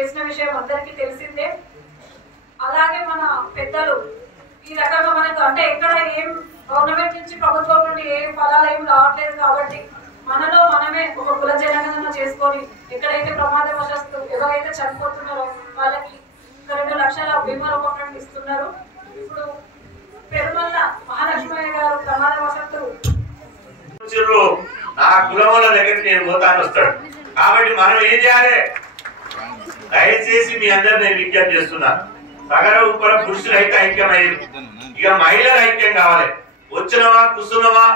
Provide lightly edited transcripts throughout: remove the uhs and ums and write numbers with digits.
చేసిన విషయం అందరికీ తెలిసిందే. అలాగే మన పెద్దలు ఈ రకంగా మనకు అంటే ఎక్కడ ఏం గవర్నమెంట్ నుంచి ప్రభుత్వం నుండి ఏ ఫలాలు ఏం రావట్లేదు కాబట్టి మనలో మనమే ఒక కుల జనగణన చేసుకొని ఎక్కడైతే ప్రమాదవశాత్తు ఎవరైతే చనిపోతున్నారో వాళ్ళకి 2 లక్షల బీమా రూపంలో ఇస్తున్నారు. ఇప్పుడు పెరుమల్ల మహాలక్ష్మయ్య గారు ప్రమాదవశాత్తు నా కులముల దగ్గరికి నేను పోతాను వస్తాడు. కాబట్టి మనం ఏం చేయాలి? దయచేసి మీ అందరు నేను విజ్ఞప్తి చేస్తున్నా, సగర ఉపర పురుషులు అయితే ఐక్యమయ్యారు, ఇక మహిళలు ఐక్యం కావాలి. వచ్చినవా కూర్చున్నవా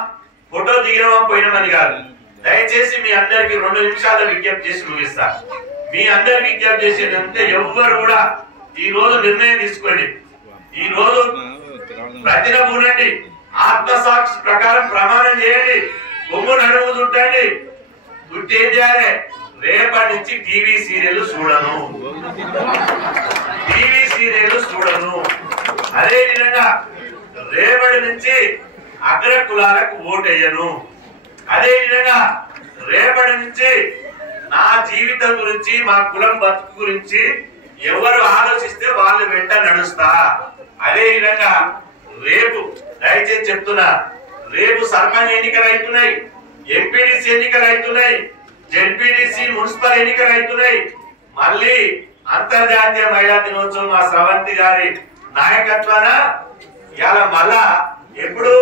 ఫోటో దిగినవా పోయినమని కాదు. దయచేసి మీ అందరికి 2 నిమిషాలు విజ్ఞప్తి చేసి ముగిస్తా. మీ అందరు విజ్ఞప్తి చేసేదంటే ఎవ్వరు కూడా ఈ రోజు నిర్ణయం తీసుకోండి. ఈ రోజు ప్రతిన పూనండి, ఆత్మసాక్షి ప్రకారం ప్రమాణం చేయండి, కొమ్ము నడుము చుట్టండి. చుట్టి ఏం చేయాలి? రేపటి నుంచి టీవీ సీరియల్ చూడను, టీవీ సీరియల్ చూడను. అదే విధంగా రేపటి నుంచి అగ్ర కులాలకు ఓటేయను. అదే విధంగా రేపటి నుంచి నా జీవితం గురించి మా కులం బతుకు గురించి ఎవరు ఆలోచిస్తే వాళ్ళు వెంట నడుస్తా. అదే విధంగా రేపు దయచేసి చెప్తున్నా, రేపు సర్పంచ్ ఎన్నికలు అవుతున్నాయి, ఎంపీడీసీ ఎన్నికలు అవుతున్నాయి, జెడ్పీడీసీ మున్సిపల్ ఎన్నికలు అవుతున్నాయి. మళ్ళీ అంతర్జాతీయ మహిళా దినోత్సవం మా స్రవంతి గారి నాయకత్వాన ఇవాళ మళ్ళా ఎప్పుడు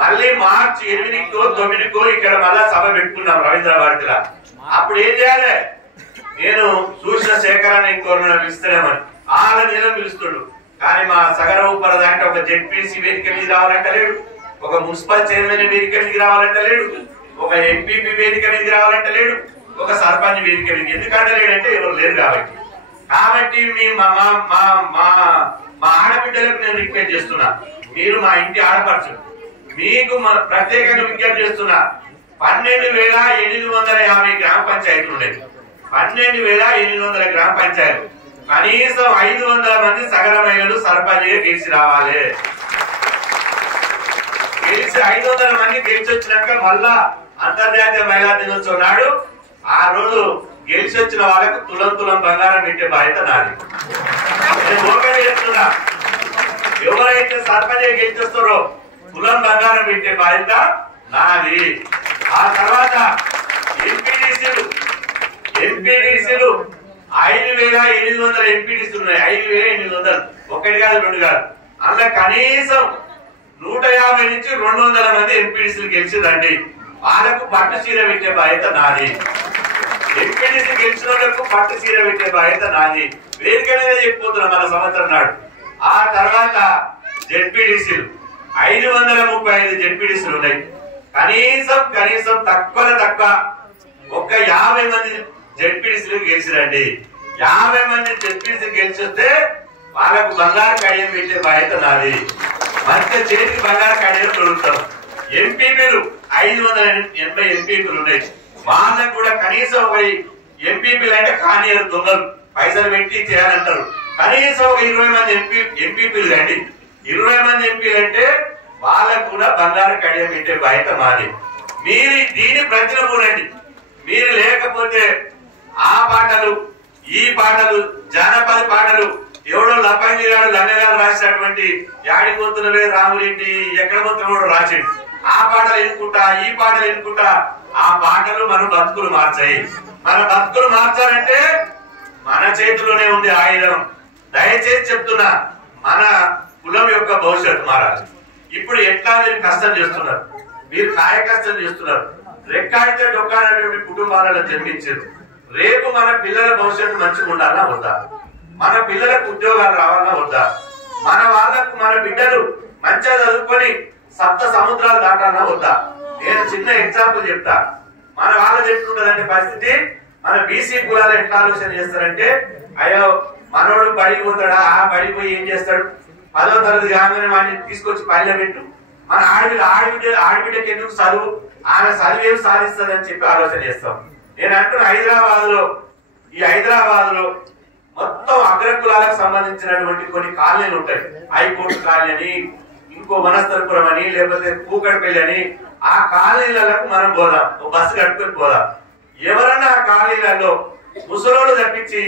మళ్ళీ మార్చి 8కో 9కో ఇక్కడ మళ్ళా సభ పెట్టుకున్నాం రవీంద్ర భారతిలో. అప్పుడు ఏం చేయాలి? నేను చూసిన సేకరణ ఇంకోరు పిలుస్తలేమని వాళ్ళ నీళ్ళ పిలుస్తుడు. కానీ మా సగర ఉపర దాంట్లో ఒక జెడ్పీసీ వేదిక మీద రావాలంట లేడు, ఒక మున్సిపల్ చైర్మన్ వేదిక మీద రావాలంట లేడు, ఒక ఎంపీపీ వేదిక మీద రావాలంట లేడు, ఒక సర్పంచ్ వేదిక మీద ఎందుకంటే లేడంటే ఎవరు లేరు. కాబట్టి మీ మా ఆడబిడ్డలకు నేను రిక్వెస్ట్ చేస్తున్నా, మీరు మా ఇంటి ఆడపరచు, మీకు ప్రత్యేకంగా విజ్ఞప్తి చేస్తున్నా. 12,850 గ్రామ పంచాయతీలు ఉండేది, 12,800 గ్రామ పంచాయతీలు. కనీసం 500 మంది సగర మహిళలు సర్పంచ్గా గెలిచి రావాలి. గెలిచి 500 మంది గెలిచి వచ్చినాక మళ్ళా అంతర్జాతీయ మహిళా దినోత్సవం నాడు ఆ రోజు గెలిచి వచ్చిన వాళ్ళకు తులం బంగారం పెట్టే బాధ్యత నాది. నేను ఓపెన్ చేస్తున్నా, ఎవరైతే సర్పంచ్ గెలిచి వస్తారో తులం బంగారం పెట్టే బాధ్యత నాది. ఆ తర్వాత ఎంపీడీసీలు 5,800 ఎంపీడీసీలు ఉన్నాయి. 5,800, ఒకటి కాదు 2 కాదు. అందులో కనీసం 150 నుంచి 200 మంది ఎంపీడీసీలు గెలిచిరండి. వాళ్ళకు పట్టు చీర పెట్టే బాధ్యత నాది. ఎంపీడీసీ గెలిచిన వాళ్ళకు పట్టు చీర పెట్టే బాధ్యత నాది. వేదిక మీద చెప్పిపోతున్నా మన సంవత్సరం నాడు. ఆ తర్వాత జెడ్పీడీసీలు 535 జెడ్పీడీసీలు ఉన్నాయి. కనీసం తక్కువ ఒక 50 మంది జెడ్పీడీసీలు గెలిచిరండి. 50 మంది జెడ్పీడీసీ గెలిచిస్తే వాళ్ళకు బంగారు కడియం పెట్టే బాధ్యత నాది. మంచి చేతికి బంగారు కడియం దొరుకుతాం. ఎంపీపీలు 580 ఎంపీపీలు ఉన్నాయి. వాళ్ళకు కూడా కనీసం ఒక ఎంపీపీలు అంటే కానీయరు దొంగలు, పైసలు పెట్టి చేయాలంటారు. కనీసం ఒక 20 మంది ఎంపీపీలు కండి. 20 మంది ఎంపీలు అంటే వాళ్ళకు కూడా బంగారు కడియం పెట్టే బాధ్యత మాది. మీరు దీని ప్రతినూనండి. మీరు లేకపోతే ఆ పాటలు ఈ పాటలు జానపద పాటలు ఎవడో లపంగిరాడు లంగగారు రాసినటువంటి యాడిపోతున్నవే రాములేంటి ఎక్కడ పోతున్న రాసిండు. ఆ పాటలు ఎన్నుకుంటా ఈ పాటలు ఎన్నుకుంటా ఆ పాటలు మన బతుకులు మార్చాయి. మన బతుకులు మార్చాలంటే మన చేతిలోనే ఉంది ఆయుధం. దయచేసి చెప్తున్నా, మన కులం యొక్క భవిష్యత్తు మారాలి. ఇప్పుడు ఎట్లా మీరు కష్టం చేస్తున్నారు, మీరు కాయ కష్టం చేస్తున్నారు, రెక్కాడితే డొక్కాడేటువంటి కుటుంబాలలో జన్మించారు. రేపు మన పిల్లల భవిష్యత్తు మంచిగా ఉండాలన్నా వద్దా? మన పిల్లలకు ఉద్యోగాలు రావాలన్నా వద్దా? మన వాళ్ళకు మన బిడ్డలు మంచిగా చదువుకొని సప్త సముద్రాలు దాటాలన్నా వద్దా? నేను చిన్న ఎగ్జాంపుల్ చెప్తా. మన వాళ్ళది ఎట్లుంటదంటే పరిస్థితి, మన బీసీ కులాలు ఎట్లా ఆలోచన చేస్తారంటే, అయ్యో మనోడు బడికి పోతాడా, ఆ బడికి పోయి ఏం చేస్తాడు, 10వ తరగతి కాగానే వాడిని తీసుకొచ్చి పల్లె పెట్టు, మన ఆడబిడ్డకి ఎందుకు చదువు, ఆమె చదువు ఏం సాధిస్తుంది అని చెప్పి ఆలోచన చేస్తాం. నేను అంటున్న హైదరాబాద్ లో మొత్తం అగ్రకులాలకు సంబంధించినటువంటి కొన్ని కాలనీలు ఉంటాయి. హైకోర్టు కాలనీ అని, ఇంకో వనస్థలపురం అని, లేకపోతే కూకట్పల్లి అని. ఆ కాలనీలకు మనం పోదాం, బస్సు కట్టుకొని పోదాం. ఎవరన్నా ఆ కాలనీలలో ముసలోళ్ళు తప్పించి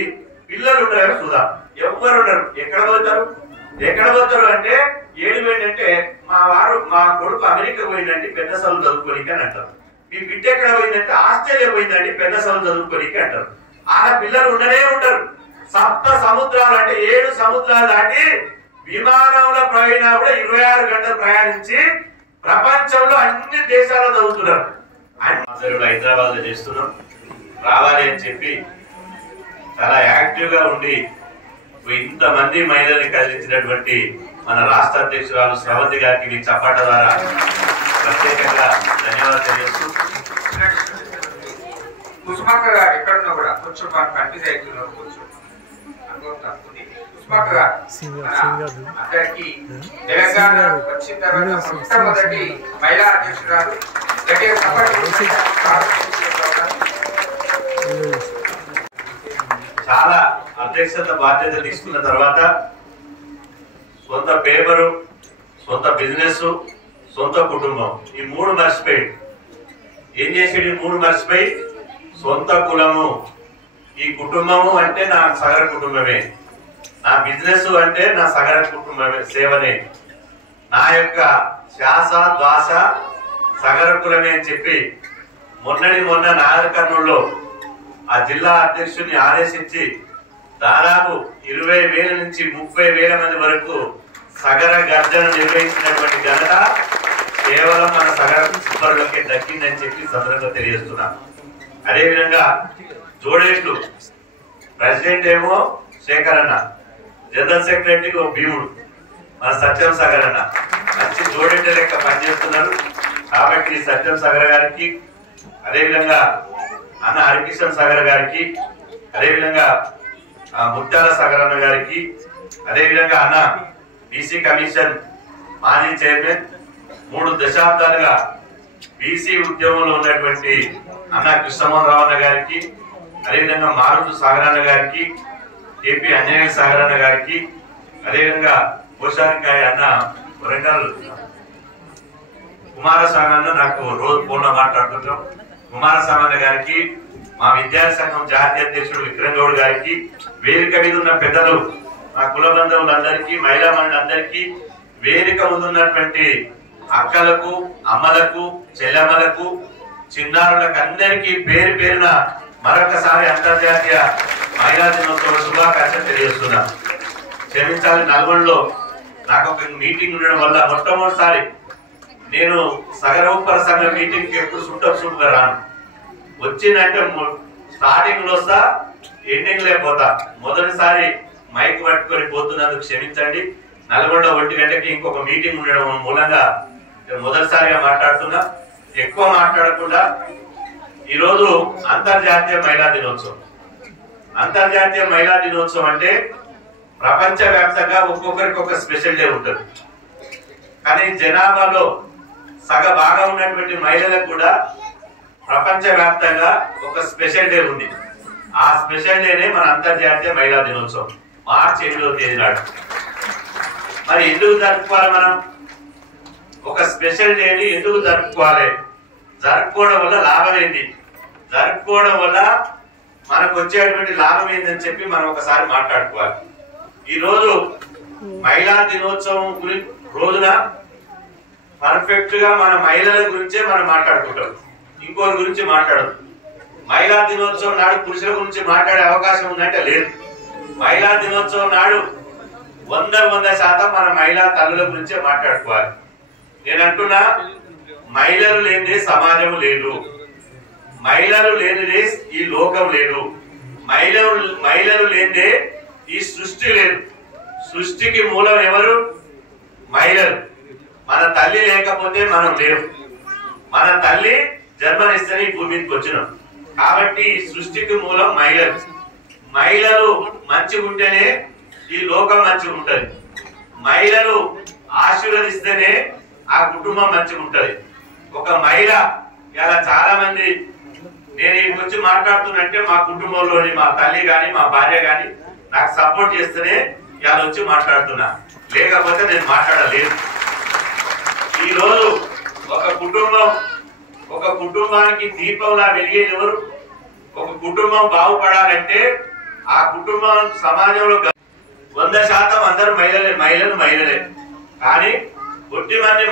పిల్లలు ఉండరు చూద్దాం, ఎవ్వరు ఉండరు. ఎక్కడ పోతారు అంటే ఏడు పోయిందంటే మా కొడుకు అమెరికా పోయిందంటే పెద్ద చదువు చదువుకోనికి అని అంటారు. మీ బిడ్డ ఎక్కడ పోయిందంటే ఆస్ట్రేలియా పోయిందంటే పెద్ద చదువు చదువుకోనికి అంటారు. ఆ పిల్లలు ఉండనే ఉంటారు. సప్త సముద్రాలు అంటే 7 సముద్రాలు దాటి విమానంలో పోయినా కూడా 26 గంటలు ప్రయాణించి ప్రపంచంలో అన్ని దేశాల్లో చదువుతున్నారు. హైదరాబాద్ లో చేస్తున్నాం. రావాలి అని చెప్పి చాలా యాక్టివ్ గా ఉండి ఇంతమంది మహిళల్ని కదిలించినటువంటి మన రాష్ట్ర అధ్యక్షురాలు శ్రవంతి గారికి మీ చప్పట్ల ద్వారా ప్రత్యేకంగా ధన్యవాదాలు తెలియజేస్తూ, కుసుమక్క గారు ఎక్కడున్నా కూడా కొంచెం కన్ఫ్యూజ్ అవుతున్నారు. కొంచెం కుసుమక్క గారు అందరికి తెలంగాణ వచ్చిన తర్వాత మొట్టమొదటి మహిళా అధ్యక్షురాలు. చాలా అధ్యక్షత బాధ్యత తీసుకున్న తర్వాత సొంత పేపరు, సొంత బిజినెస్, సొంత కుటుంబం ఈ 3 మర్చిపోయి ఏం చేసేది? 3 మర్చిపోయి సొంత కులము, ఈ కుటుంబము అంటే నా సగర కుటుంబమే, నా బిజినెస్ అంటే నా సగర కుటుంబమే సేవనే, నా యొక్క శ్వాస శ్వాస సగర కులమే అని చెప్పి మొన్న నాగర్ కర్నూలులో ఆ జిల్లా అధ్యక్షుడిని ఆదేశించి దాదాపు 20,000 నుంచి 30,000 మంది వరకు సగర గర్జన నిర్వహించినటువంటి ఘనత కేవలం మన సగర కుటుంబాలకే దక్కిందని చెప్పి సందర్భంగా తెలియజేస్తున్నా. అదేవిధంగా జోడేట్లు ప్రెసిడెంట్ ఏమో శేఖర్ అన్న, జనరల్ సెక్రటరీ భీముడు మన సత్యం సాగర్ అన్న మంచి జోడేట్ల లెక్క పనిచేస్తున్నారు. కాబట్టి సత్యం సాగర్ గారికి, అదేవిధంగా అన్న హరికిషన్ సాగర్ గారికి, అదేవిధంగా ముత్యాల సాగర్ అన్న గారికి, అదేవిధంగా అన్న బీసీ కమిషన్ మాజీ చైర్మన్ 3 దశాబ్దాలుగా బీసీ ఉద్యమంలో ఉన్నటువంటి అన్న కృష్ణమోహన్ రావు అన్న గారికి, అదేవిధంగా మారుతు సాగర్ అన్న గారికి, కేపీ అంజనేయ సాగర్ అన్న గారికి, అదేవిధంగా కోశానికాయ అన్న వరంగల్ కుమారస్వామి అన్న నాకు రోజు ఫోన్ లో మాట్లాడుతుంటాం. కుమారస్వామి అన్న గారికి, మా విద్యార్థి సంఘం జాతీయ అధ్యక్షుడు విక్రమ్ గౌడ్ గారికి, వేదిక మీద ఉన్న పెద్దలు, మా కుల బంధువులందరికీ, మహిళా మండలందరికీ, వేదిక ముందున్నటువంటి అక్కలకు, అమ్మలకు, చెల్లెమ్మలకు, చిన్నారులకు అందరికీ పేరు పేరున మరొకసారి అంతర్జాతీయ మహిళా దినోత్సవ శుభాకాంక్షలు తెలియజేస్తున్నా. క్షమించాలి, నల్గొండలో నాకు ఒక మీటింగ్ ఉండడం వల్ల మొట్టమొదటిసారి నేను సగర ఉపర సంఘ మీటింగ్ కి ఎప్పుడు సుట్టుగా రాను. వచ్చిందంటే స్టార్టింగ్ లో వస్తా, ఎండింగ్ లేకపోతా. మొదటిసారి మైక్ పట్టుకొని పోతున్నందుకు క్షమించండి. నల్గొండ 1 గంటకి ఇంకొక మీటింగ్ ఉండడం మూలంగా మొదటిసారిగా మాట్లాడుతున్నా. ఎక్కువ మాట్లాడకుండా ఈరోజు అంతర్జాతీయ మహిళా దినోత్సవం. అంతర్జాతీయ మహిళా దినోత్సవం అంటే ప్రపంచ వ్యాప్తంగా ఒక్కొక్కరికి ఒక స్పెషల్ డే ఉంటుంది. కానీ జనాభాలో సగభాగం ఉన్నటువంటి మహిళలకు కూడా ప్రపంచ వ్యాప్తంగా ఒక స్పెషల్ డే ఉంది. ఆ స్పెషల్ డేనే మన అంతర్జాతీయ మహిళా దినోత్సవం మార్చి 8వ తేదీ నాడు. మరి ఎందుకు జరుపుకోవాలి? మనం ఒక స్పెషల్ డేని ఎందుకు జరుపుకోవాలి? జరుపుకోవడం వల్ల లాభం ఏంటి, జరుపుకోవడం వల్ల మనకు వచ్చేటువంటి లాభం ఏంటని చెప్పి మనం ఒకసారి మాట్లాడుకోవాలి. ఈ రోజు మహిళా దినోత్సవం రోజున పర్ఫెక్ట్ గా మన మహిళల గురించే మనం మాట్లాడుకుంటాం, ఇంకోరి గురించి మాట్లాడదు. మహిళా దినోత్సవం నాడు పురుషుల గురించి మాట్లాడే అవకాశం ఉందంటే లేదు. మహిళా దినోత్సవం నాడు 100% మన మహిళా తల్లుల గురించే మాట్లాడుకోవాలి. నేను అంటున్నా, మహిళలు లేనిదే సమాజం లేదు, మహిళలు లేనిదే ఈ లోకం లేదు, మహిళలు లేనిదే ఈ సృష్టి లేదు. సృష్టికి మూలం ఎవరు? మహిళలు. మన తల్లి లేకపోతే మనం లేవు. మన తల్లి జన్మనిస్తేనే ఈ భూమి మీదకి వచ్చినాం. కాబట్టి ఈ సృష్టికి మూలం మహిళలు. మహిళలు మంచిగా ఉంటేనే ఈ లోకం మంచిగా ఉంటది. మహిళలు ఆశీర్వదిస్తేనే ఆ కుటుంబం మంచిగా ఉంటది. ఒక మహిళ ఇలా చాలా మంది నేను ఇక్కడికి వచ్చి మాట్లాడుతున్నంటే మా కుటుంబంలోని మా తల్లి గాని మా భార్య గాని నాకు సపోర్ట్ చేస్తేనే ఇలా వచ్చి మాట్లాడుతున్నా, లేకపోతే నేను మాట్లాడలేదు. ఈ రోజు ఒక కుటుంబానికి దీపంలా వెలిగేది ఎవరు? ఒక కుటుంబం బాగుపడాలంటే ఆ కుటుంబం సమాజంలో 100% అందరూ మహిళలే. కానీ కొద్దిమంది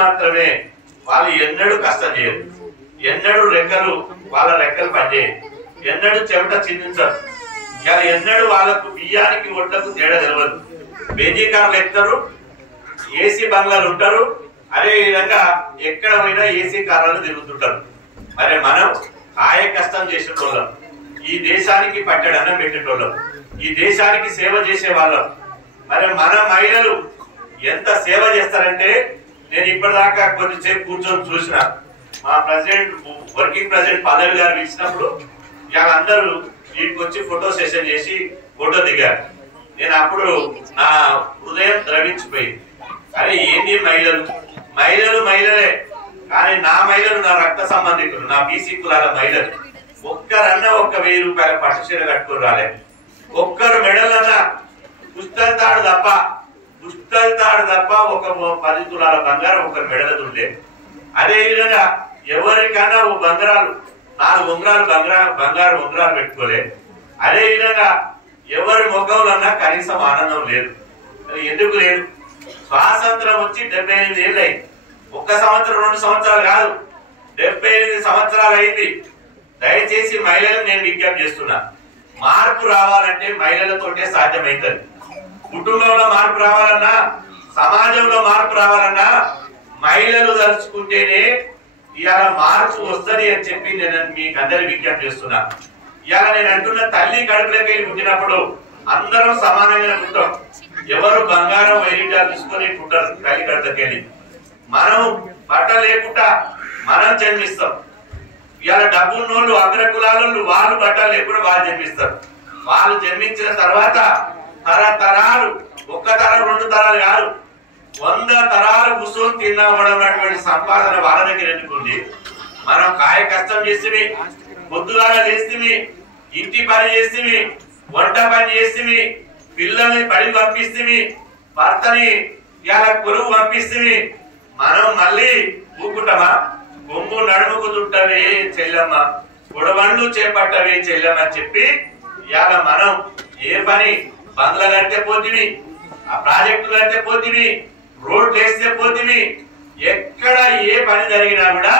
మాత్రమే వాళ్ళు ఎన్నడూ కష్టం చేయరు, ఎన్నడూ వాళ్ళ రెక్కలు పనిచేయరు, ఎన్నడూ చెమట చిందించరు. ఇలా ఎన్నడూ వాళ్ళకు బియ్యానికి ఒడ్లకు తేడా తెలియదు. బెంజీ కార్లు ఎక్కుతారు, ఏసీ బంగ్లాలు ఉంటారు, అదే విధంగా ఎక్కడ పోయినా ఏసీ కార్లను తిరుగుతుంటారు. మరి మనం కాయ కష్టం చేసేటోళ్ళం, ఈ దేశానికి పట్టడన్నం పెట్టేటోళ్ళం, ఈ దేశానికి సేవ చేసే వాళ్ళం. మరి మన మహిళలు ఎంత సేవ చేస్తారంటే, నేను ఇప్పటిదాకా కొద్దిసేపు కూర్చొని చూసిన మా వర్కింగ్ ప్రెసిడెంట్ పల్లవి గారు ఇచ్చినప్పుడు అందరూ వీటికి వచ్చి ఫోటో సెషన్ చేసి ఫోటో దిగారు. నేను అప్పుడు నా హృదయం ద్రవించిపోయింది. అరే ఏంటి మహిళలే, కానీ నా మహిళలు నా రక్త సంబంధికులు, నా బీసీ కులాల మహిళలు ఒక్కరన్నా 1000 రూపాయల పట్టు చీర కట్టుకుని రాలేదు. ఒక్కరు మెడలన్నా పుస్తల తాడు తప్ప ఒక 10 తులాల బంగారం ఒకరు మెడలదు లేదు. అదే విధంగా ఎవరికన్నా 4 ఉంగరాలు బంగారు ఉంగరాలు పెట్టుకోలే. అదే విధంగా ఎవరి ముఖంలో కనీసం ఆనందం లేదు. ఎందుకు లేదు? స్వాతంత్రం వచ్చి 78 ఏళ్ళు అయింది. 1 సంవత్సరం 2 సంవత్సరాలు కాదు, 78 సంవత్సరాలు అయింది. దయచేసి మహిళలకు నేను విజ్ఞప్తి చేస్తున్నా, మార్పు రావాలంటే మహిళలతోటే సాధ్యమైంది. కుటుంబంలో మార్పు రావాలన్నా, సమాజంలో మార్పు రావాలన్నా మహిళలు తలుచుకుంటేనే ఇవాళ మార్పు వస్తుంది అని చెప్పి నేను మీకు అందరి విజ్ఞప్తి చేస్తున్నా. ఇవాళ నేను అంటున్న, తల్లి కడుపులోకి వెళ్ళి పుట్టినప్పుడు అందరం సమానంగా పుట్టాం. ఎవరు బంగారం వైద్యాలు తీసుకొని పుట్టారు తల్లి కడుపులోకి వెళ్ళి. మనం బట్ట లేకుండా మనం జన్మిస్తాం. ఇవాళ డబ్బున్నోళ్ళు, అగ్ర కులాలు వాళ్ళు బట్టలు లేకుండా వాళ్ళు జన్మిస్తారు. వాళ్ళు జన్మించిన తర్వాత తరతరాలు, 1 తరం 2 తరాలు కాదు, 100 తరాలు కూర్చొని తిన్నటువంటి సంపాదన వాళ్ళ దగ్గర ఎందుకుంది? మనం కాయ కష్టం చేస్తే, పొద్దుగాల చేస్తే, ఇంటి పని చేస్తే, వంట పని చేస్తే, పిల్లల్ని బడి పంపిస్తే, భర్తని ఇలా కొలువు పంపిస్తే, మనం మళ్ళీ ఊకుంటామా? కొమ్ము నడుముకు చుట్టవే చెల్లమ్మ, గొడవండ్లు చేపట్టవే చెల్లమ్మ అని చెప్పి ఇవాళ మనం ఏ పని బంగ్లా కడితే పోతివి, ఆ ప్రాజెక్టు కడితే పోతివి, రోడ్లు వేస్తే పోతివి, ఎక్కడ ఏ పని జరిగినా కూడా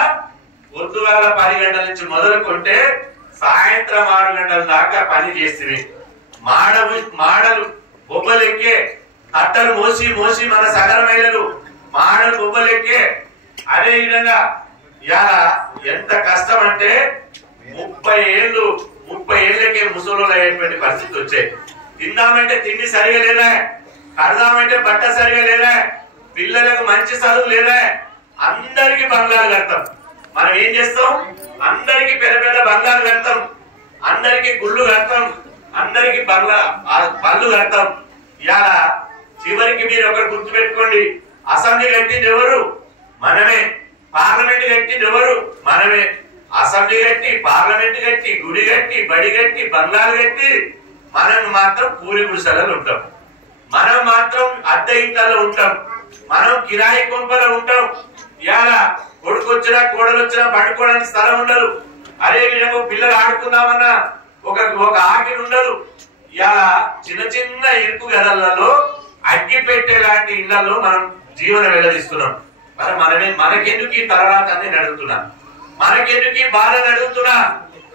పొద్దుగాల 10 గంటల నుంచి మొదలుకుంటే సాయంత్రం 6 గంటల దాకా పని చేస్తే, మాడలు బొబ్బలెక్కే, కట్టలు మోసి మన సగర మహిళలు మాడలు బొబ్బలెక్కే. అదే విధంగా ఇవాళ ఎంత కష్టం అంటే 30 ఏళ్ళకే ముసలు అయ్యేటువంటి పరిస్థితి వచ్చాయి. తిందామంటే తిండి సరిగా లేదా, కడదామంటే బట్ట సరిగా లేదా, పిల్లలకు మంచి చదువు లేదా, అందరికి బంగ్లాలు కడతాం. మనం ఏం చేస్తాం? అందరికి పెద్ద బంగ్లాలు కడతాం, అందరికి గుళ్ళు కడతాం, అందరికి పళ్ళు కడతాం. ఇవాళ చివరికి మీరు ఒకటి గుర్తుపెట్టుకోండి, అసెంబ్లీ కట్టింది ఎవరు? మనమే. పార్లమెంట్ కట్టింది ఎవరు? మనమే. అసెంబ్లీ కట్టి, పార్లమెంట్ కట్టి, గుడి కట్టి, బడి కట్టి, బంగ్లాలు కట్టి, మనం మాత్రం పూరి గుడిసెలలో ఉంటాం, మనం మాత్రం అద్దె ఇంట్లో ఉంటాం, మనం కిరాయి కొంపలో ఉంటాం. ఇవాళ కొడుకు వచ్చినా కోడలు వచ్చినా పడుకోవడానికి స్థలం ఉండదు. అదే విధంగా పిల్లలు ఆడుకుందామన్నా ఒక ఆకిలి ఉండదు. ఇవాళ చిన్న ఇరుకు గదలలో అగ్గి పెట్టే లాంటి ఇళ్లలో మనం జీవనం వెల్లడిస్తున్నాం. మనకెందుకు ఈ తలరాత అని అడుగుతున్నా, మనకెందుకు ఈ బాధ అడుగుతున్నా.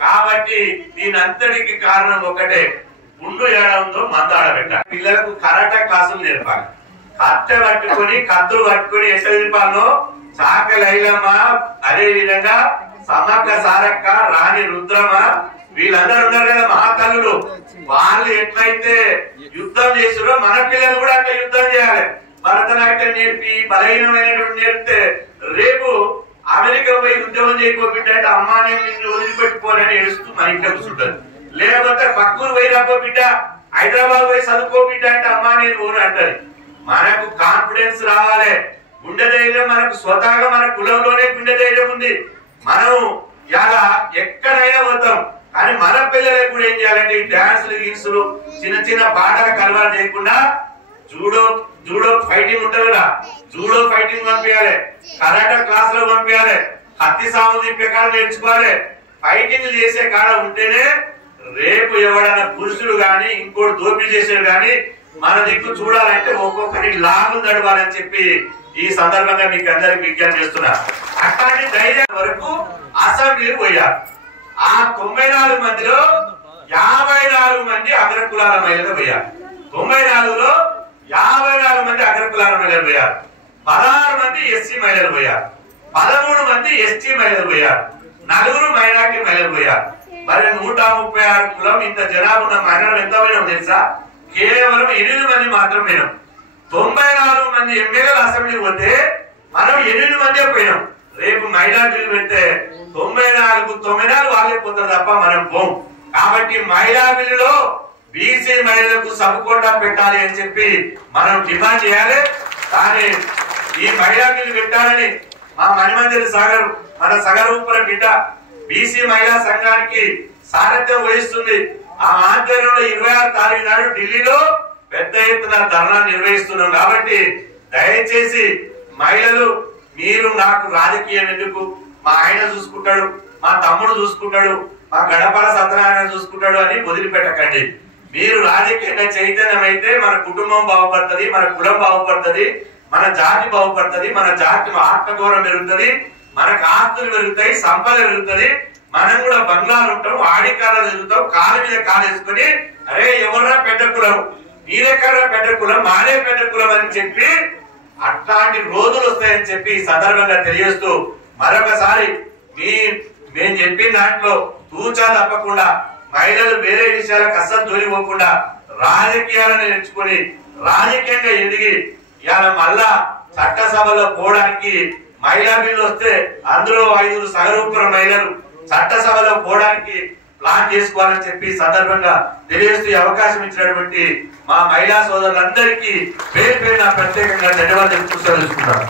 కాబట్టి దీనంతటికి కారణం ఒకటే, గుండు ఏడ ఉందో మందు ఆడబెట్టాలి. పిల్లలకు కరాటే క్లాసులు నేర్పాలి. కట్టె పట్టుకొని కత్తులు పట్టుకొని ఎసరిపాలను చాక లైలమ్మ, అదే విధంగా సమక్క సారక్క, రాణి రుద్రమ్మ, వీళ్ళందరూ ఉన్నారు కదా మహాతల్లులు. వాళ్ళు ఎట్లయితే యుద్ధం చేసారో మన పిల్లలు కూడా అట్లా యుద్ధం చేయాలి. భరతనాట్యం నేర్పి బలహీనమైనటువంటి నేర్పితే రేపు అమెరికా పోయి ఉద్యోగం చేయకపోతే అమ్మా నేను నిన్ను వదిలిపెట్టుకోనని ఏడుస్తూ మన ఇంట్లో కూర్చుంటారు. లేకపోతే పక్కూరు పోయి రాబో బిడ్డ, హైదరాబాద్ పోయి చదువుకో బిడ్డ అంటే అమ్మా నేను ఊరు అంటది. మనకు కాన్ఫిడెన్స్ రావాలి, గుండె ధైర్యం మనకు స్వతహాగా మన కులంలోనే గుండె ధైర్యం ఉంది. మనం ఇలా ఎక్కడైనా పోతాం. కానీ మన పిల్లలకు కూడా ఏం చేయాలంటే ఈ డాన్సులు గీన్సులు చిన్న పాటలకు అలవాటు చేయకుండా జూడో ఫైటింగ్ ఉంటుంది కదా, జూడో ఫైటింగ్ పంపించాలి, కరాటే క్లాస్ లో పంపించాలి, కత్తి సాగు తిప్పే కాడ నేర్చుకోవాలి. ఫైటింగ్ చేసే కాడ ఉంటేనే రేపు ఎవడన్నా పురుషుడు గాని ఇంకోటి దోపిడీ చేసేది గాని మన దిక్కు చూడాలంటే ఒక్కొక్కరి లాభం నడవాలని చెప్పి ఈ సందర్భంగా మీకు అందరికి విజ్ఞప్తి చేస్తున్నా. అట్లాంటి ధైర్యం వరకు అసెంబ్లీ పోయారు. ఆ 94 మందిలో 54 మంది అగ్రకులాల మహిళలు పోయారు. 94లో 54 మంది అగ్రకులాల మహిళలు పోయారు. 16 మంది ఎస్సీ మహిళలు పోయారు. 13 మంది ఎస్టీ మహిళలు పోయారు. 4 మైనార్టీ మహిళలు పోయారు. మరి 136 కులం ఇంత జనాభా ఉన్న మహిళలు ఎంత పోయినాం తెలుసా? కేవలం 8 మంది మాత్రం పోయినాం. 94 మంది ఎమ్మెల్యేలు అసెంబ్లీ పోతే మనం 8 మందే పోయినాం. రేపు మైనార్టీలు పెడితే 94 వాళ్ళే పోతారు తప్ప మనం పోం. కాబట్టి మహిళా బిల్లులో బీసీ మహిళలకు సబ్-కోటా పెట్టాలి అని చెప్పి మనం డిమాండ్ చేయాలి. కానీ ఈ మహిళా బిల్లు పెట్టాలని మా మణిమంజరి సాగర్ మన సగరూపురం బిడ్డ బీసీ మహిళా సంఘానికి సారథ్యం వహిస్తుంది. ఆ ఆధ్వర్యంలో 26 తారీఖు నాడు ఢిల్లీలో పెద్ద ఎత్తున ధర్నా నిర్వహిస్తున్నాం. కాబట్టి దయచేసి మహిళలు మీరు నాకు రాజకీయం ఎందుకు, మా ఆయన చూసుకుంటాడు, మా తమ్ముడు చూసుకుంటాడు, మా గడపల సత్యనారాయణ చూసుకుంటాడు అని వదిలిపెట్టకండి. మీరు రాజకీయంగా చైతన్యం అయితే మన కుటుంబం బాగుపడుతుంది, మన కులం బాగుపడుతుంది, మన జాతి బాగుపడుతుంది, మన జాతి ఆత్మగౌరవం పెరుగుతుంది, మనకు ఆస్తులు పెరుగుతాయి, సంపద పెరుగుతుంది. మనం కూడా బంగ్లాలు ఉంటాం, ఆడికాలు తిరుగుతాం, కాలు మీద కాలు వేసుకొని అరే ఎవర్రా పెద్ద కులం, మీరెక్కడ్రా పెద్ద కులం, మానే పెద్ద కులం అని చెప్పి అట్లాంటి రోజులు వస్తాయని చెప్పి ఈ సందర్భంగా తెలియజేస్తూ మరొకసారి మేము చెప్పిన దాంట్లో తూచా తప్పకుండా మహిళలు వేరే విషయాలకు అస్సలు తోలిపోకుండా రాజకీయాలను నేర్చుకుని రాజకీయంగా ఎదిగి ఇవాళ మళ్ళా చట్టసభలో పోవడానికి మహిళా బిల్లు వస్తే అందులో 5 సగరూపురం మహిళలు చట్టసభలో పోవడానికి ప్లాన్ చేసుకోవాలని చెప్పి సందర్భంగా తెలియజేస్తూ అవకాశం ఇచ్చినటువంటి మా మహిళా సోదరులందరికీ పేరు పేరున ప్రత్యేకంగా ధన్యవాదాలు తెలుసుకుంటాను.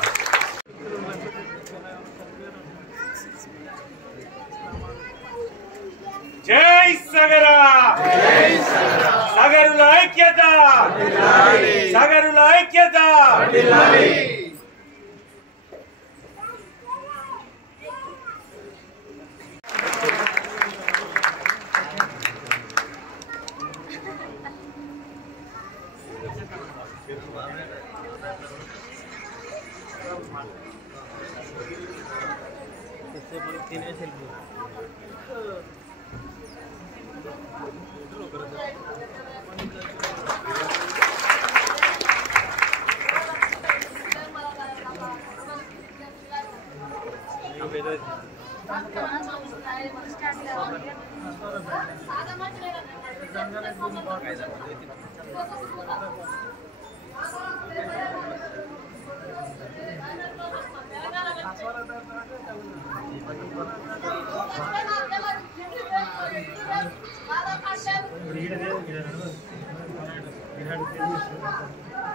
జై సగరా, సగరుల ఐక్యత, సగరుల ఐక్యత.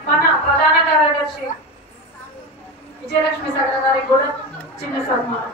మన ప్రధాన కార్యదర్శి విజయలక్ష్మి సగర గారికి కూడా చిన్న సన్మానం.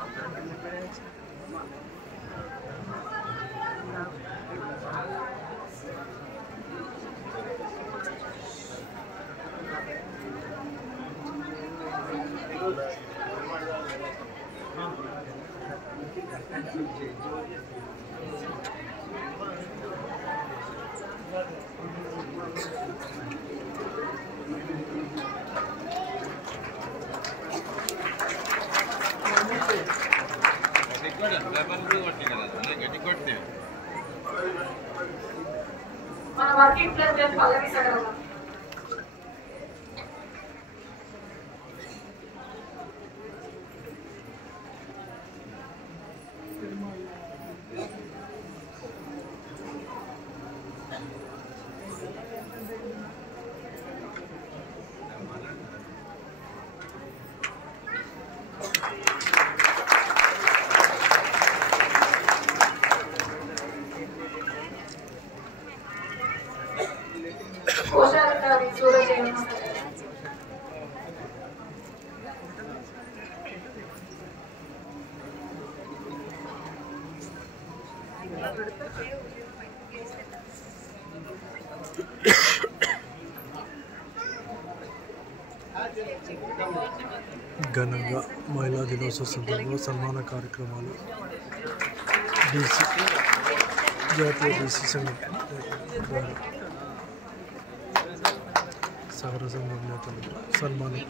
మన వర్కింగ్ ప్రెసిడెంట్ పల్లవి సగర గారు. కోశాధికారి సూరజయమ్మ ఘనంగా మహిళా దినోత్సవ సందర్భంగా సన్మాన కార్యక్రమాలు జాతీయ బీసీ సంఘం ద్వారా సగర సంఘం నేతలకు సన్మానం,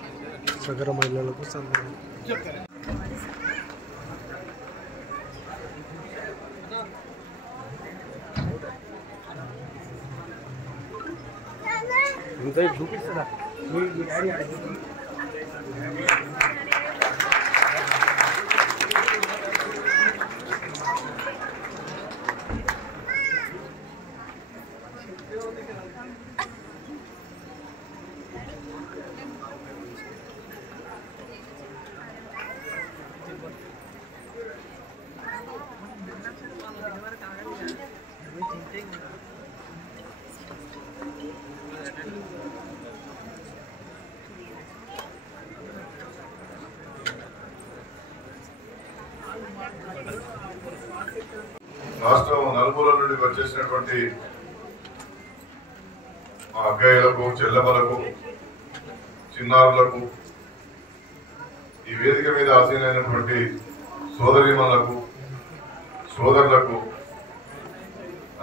సగర మహిళలకు సన్మానం. చూపిస్తుందా రాష్ట్రం నలుమూల నుండి వచ్చేసినటువంటి మా అక్కయ్యలకు, చెల్లెమ్మలకు, చిన్నారులకు, ఈ వేదిక మీద ఆసీనైనటువంటి సోదరీమణులకు, సోదరులకు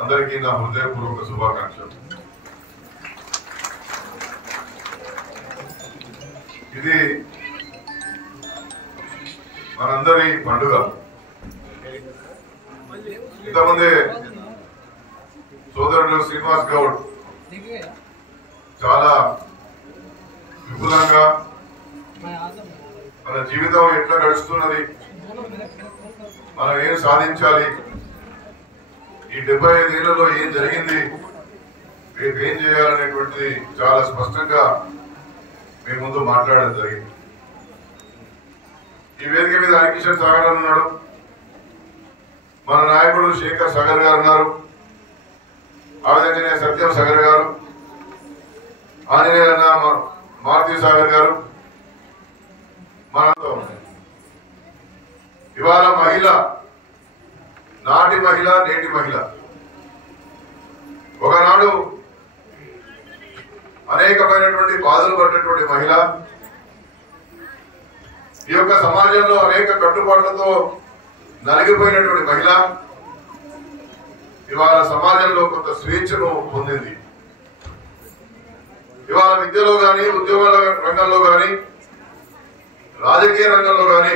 అందరికీ నా హృదయపూర్వక శుభాకాంక్షలు. ఇది మనందరి పండుగ. ఇంతమంది సోదరుడు శ్రీనివాస్ గౌడ్ చాలా విపులంగా మన జీవితం ఎట్లా గడుస్తున్నది, మనం ఏం సాధించాలి, ఈ 75 ఏళ్లలో ఏం జరిగింది, రేపు ఏం చేయాలనేటువంటిది చాలా స్పష్టంగా మీ ముందు మాట్లాడడం జరిగింది. ఈ వేదిక మీద హరికిషన్ సాగర్ ఉన్నాడు, మన నాయకుడు శేఖర్ సాగర్ గారు ఉన్నారు, ఆ విధంగానే సత్యం సాగర్ గారు, ఆంజనేయ మారుతి సాగర్ గారు మనతో ఇవాళ మహిళ, నాటి మహిళ, నేటి మహిళ. ఒకనాడు అనేకమైనటువంటి బాధలు పడినటువంటి మహిళ, ఈ యొక్క సమాజంలో అనేక కట్టుబాట్లతో నలిగిపోయినటువంటి మహిళ ఇవాళ సమాజంలో కొంత స్వేచ్ఛను పొందింది. ఇవాళ విద్యలో కానీ, ఉద్యోగాల రంగంలో కానీ, రాజకీయ రంగంలో కానీ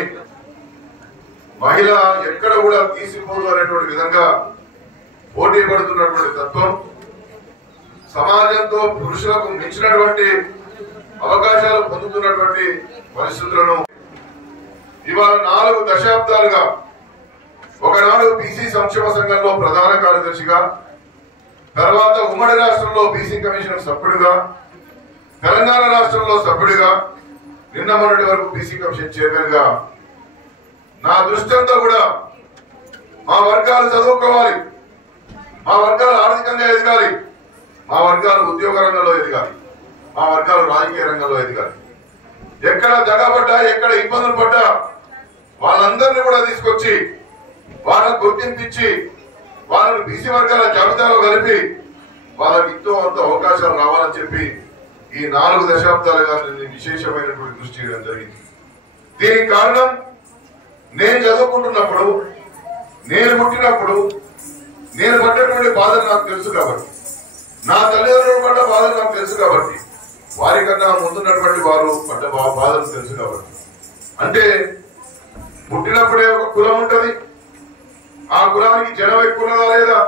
మహిళ ఎక్కడ కూడా తీసిపోదు అనేటువంటి విధంగా పోటీ పడుతున్నటువంటి తత్వం, సమాజంతో పురుషులకు మించినటువంటి అవకాశాలు పొందుతున్నటువంటి పరిస్థితులను ఇవాళ 4 దశాబ్దాలుగా ఒకనాడు బీసీ సంక్షేమ సంఘంలో ప్రధాన కార్యదర్శిగా, తర్వాత ఉమ్మడి రాష్ట్రంలో బీసీ కమిషన్ సభ్యుడిగా, తెలంగాణ రాష్ట్రంలో సభ్యుడిగా, నిన్న మొన్నటి వరకు బీసీ కమిషన్ చైర్మన్ గా నా దృష్టి అంతా కూడా మా వర్గాలు చదువుకోవాలి, మా వర్గాలు ఆర్థికంగా ఎదగాలి, మా వర్గాలు ఉద్యోగ రంగంలో ఎదగాలి, మా వర్గాలు రాజకీయ రంగంలో ఎదగాలి. ఎక్కడ దగబడ్డా, ఎక్కడ ఇబ్బందులు పడ్డా వాళ్ళందరినీ కూడా తీసుకొచ్చి వాళ్ళకు గుర్తింపించి వాళ్ళని బీసీ వర్గాల జాబితాలో కలిపి వాళ్ళకి ఎంతో అంత అవకాశాలు రావాలని చెప్పి ఈ 4 దశాబ్దాలుగా విశేషమైనటువంటి దృష్టి చేయడం జరిగింది. దీనికి కారణం నేను చదువుకుంటున్నప్పుడు, నేను పుట్టినప్పుడు నేను పడ్డటువంటి బాధలు నాకు తెలుసు కాబట్టి, నా తల్లిదండ్రులు పడ్డ బాధలు నాకు తెలుసు కాబట్టి, వారికన్నా ముందున్నటువంటి వారు పడ్డ బాధలు తెలుసు కాబట్టి. అంటే పుట్టినప్పుడే ఒక కులం ఉంటది, ఆ కులానికి జనం ఎక్కువ ఉన్నదా లేదా,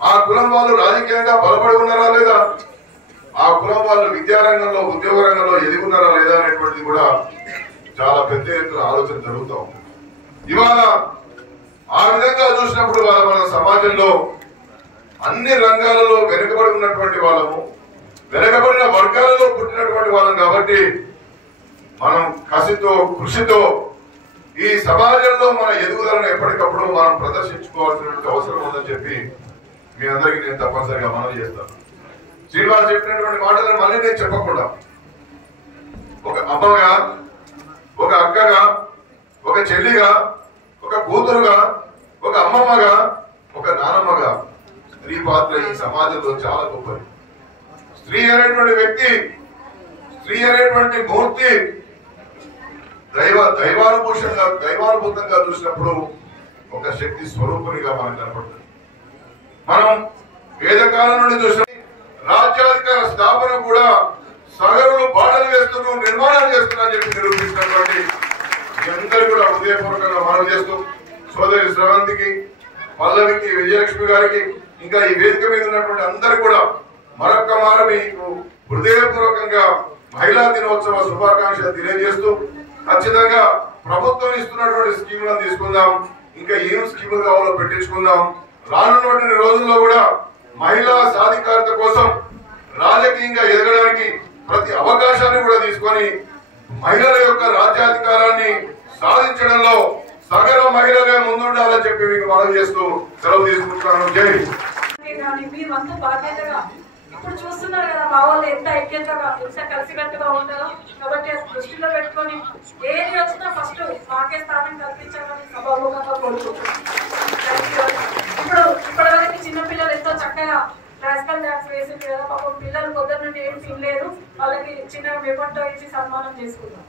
ఆ కులం వాళ్ళు రాజకీయంగా బలపడి ఉన్నారా లేదా, ఆ కులం వాళ్ళు విద్యారంగంలో, ఉద్యోగ రంగంలో ఎదుగున్నారా లేదా అనేటువంటిది కూడా చాలా పెద్ద ఎత్తున ఆలోచన జరుగుతూ ఉంది. ఇవాళ ఆ విధంగా చూసినప్పుడు మన సమాజంలో అన్ని రంగాలలో వెనుకబడి ఉన్నటువంటి వాళ్ళము, వెనుకబడిన వర్గాలలో పుట్టినటువంటి వాళ్ళం కాబట్టి మనం కసితో, కృషితో ఈ సమాజంలో మన ఎదుగుదలను ఎప్పటికప్పుడు మనం ప్రదర్శించుకోవాల్సినటువంటి అవసరం ఉందని చెప్పి మీ అందరికీ నేను తప్పనిసరిగా మనవి చేస్తాను. శ్రీనివాస్ చెప్పినటువంటి మాటలను మళ్ళీ నేను చెప్పకుండా, ఒక అమ్మగా, ఒక అక్కగా, ఒక చెల్లిగా, ఒక కూతురుగా, ఒక అమ్మమ్మగా, ఒక నానమ్మగా స్త్రీ పాత్ర ఈ సమాజంలో చాలా గొప్పది. స్త్రీ అనేటువంటి వ్యక్తి, స్త్రీ అనేటువంటి మూర్తి దైవానుభూతంగా చూసినప్పుడు ఒక శక్తి స్వరూపునిగా మనకు కనపడుతుంది. మనం వేదకాలం నుండి చూసిన రాజ్యాధికార స్థాపన కూడా సగరులు బాటలు వేస్తూ నిర్మాణం చేస్తున్నా చెప్పి నిరూపించినటువంటి మీ అందరూ కూడా హృదయపూర్వకంగా మనవి చేస్తూ సోదరి శ్రవంతికి, పల్లవికి, విజయలక్ష్మి గారికి, ఇంకా ఈ వేదిక మీద ఉన్నటువంటి అందరూ కూడా మరొక్క మారు మీకు హృదయపూర్వకంగా మహిళా దినోత్సవ శుభాకాంక్షలు తెలియజేస్తూ ఖచ్చితంగా ప్రభుత్వం ఇస్తున్నటువంటి స్కీములను తీసుకుందాం, ఇంకా ఏం స్కీములు కావాలో పెట్టించుకుందాం. రానున్నటువంటి రోజుల్లో కూడా మహిళా సాధికారత కోసం రాజకీయంగా ఎదగడానికి ప్రతి అవకాశాన్ని కూడా తీసుకొని మహిళల యొక్క రాజ్యాధికారాన్ని సాధించడంలో సగర మహిళలే ముందుండాలని చెప్పి మీకు మనవి చేస్తూ సెలవు తీసుకుంటున్నాను. జై. మీరు అంతా బాధ్యతగా ఇప్పుడు చూస్తున్నారు కదా మా వాళ్ళు ఎంత ఐక్యతగా ఎంత కలిసికట్టుగా ఉంటారో. కాబట్టి అది దృష్టిలో పెట్టుకొని ఏది వచ్చినా ఫస్ట్ మాకే స్థానం కల్పించాలని సభాముఖంగా కోరుకుంటున్నాం. ఇప్పటివరకు చిన్నపిల్లలు ఎంతో చక్కగా క్లాసికల్ డాన్స్ వేసింది కదా. పాపం పిల్లలు పొద్దున్న నుండి ఏం తినలేదు, వాళ్ళకి చిన్న మెమంటో ఇచ్చి సన్మానం చేసుకుందాం.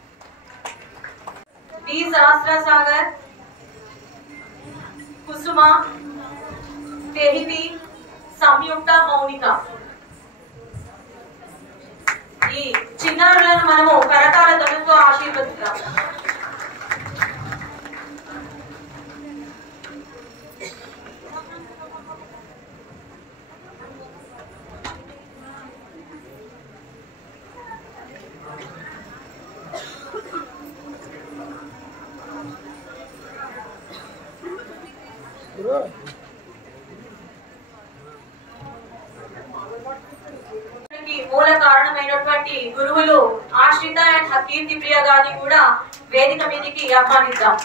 డి సహస్ర సాగర్, కుసుమ, తెహితి, సంయుక్త, మౌనిక. ఈ చిన్నారులను మనము కరతాళ ధ్వనులతో ఆశీర్వదిద్దాం. మూల కారణమైనటువంటి గురువులు ఆశ్రిత అండ్ కీర్తి ప్రియ గారిని కూడా వేదిక మీదకి ఆహ్వానిద్దాం.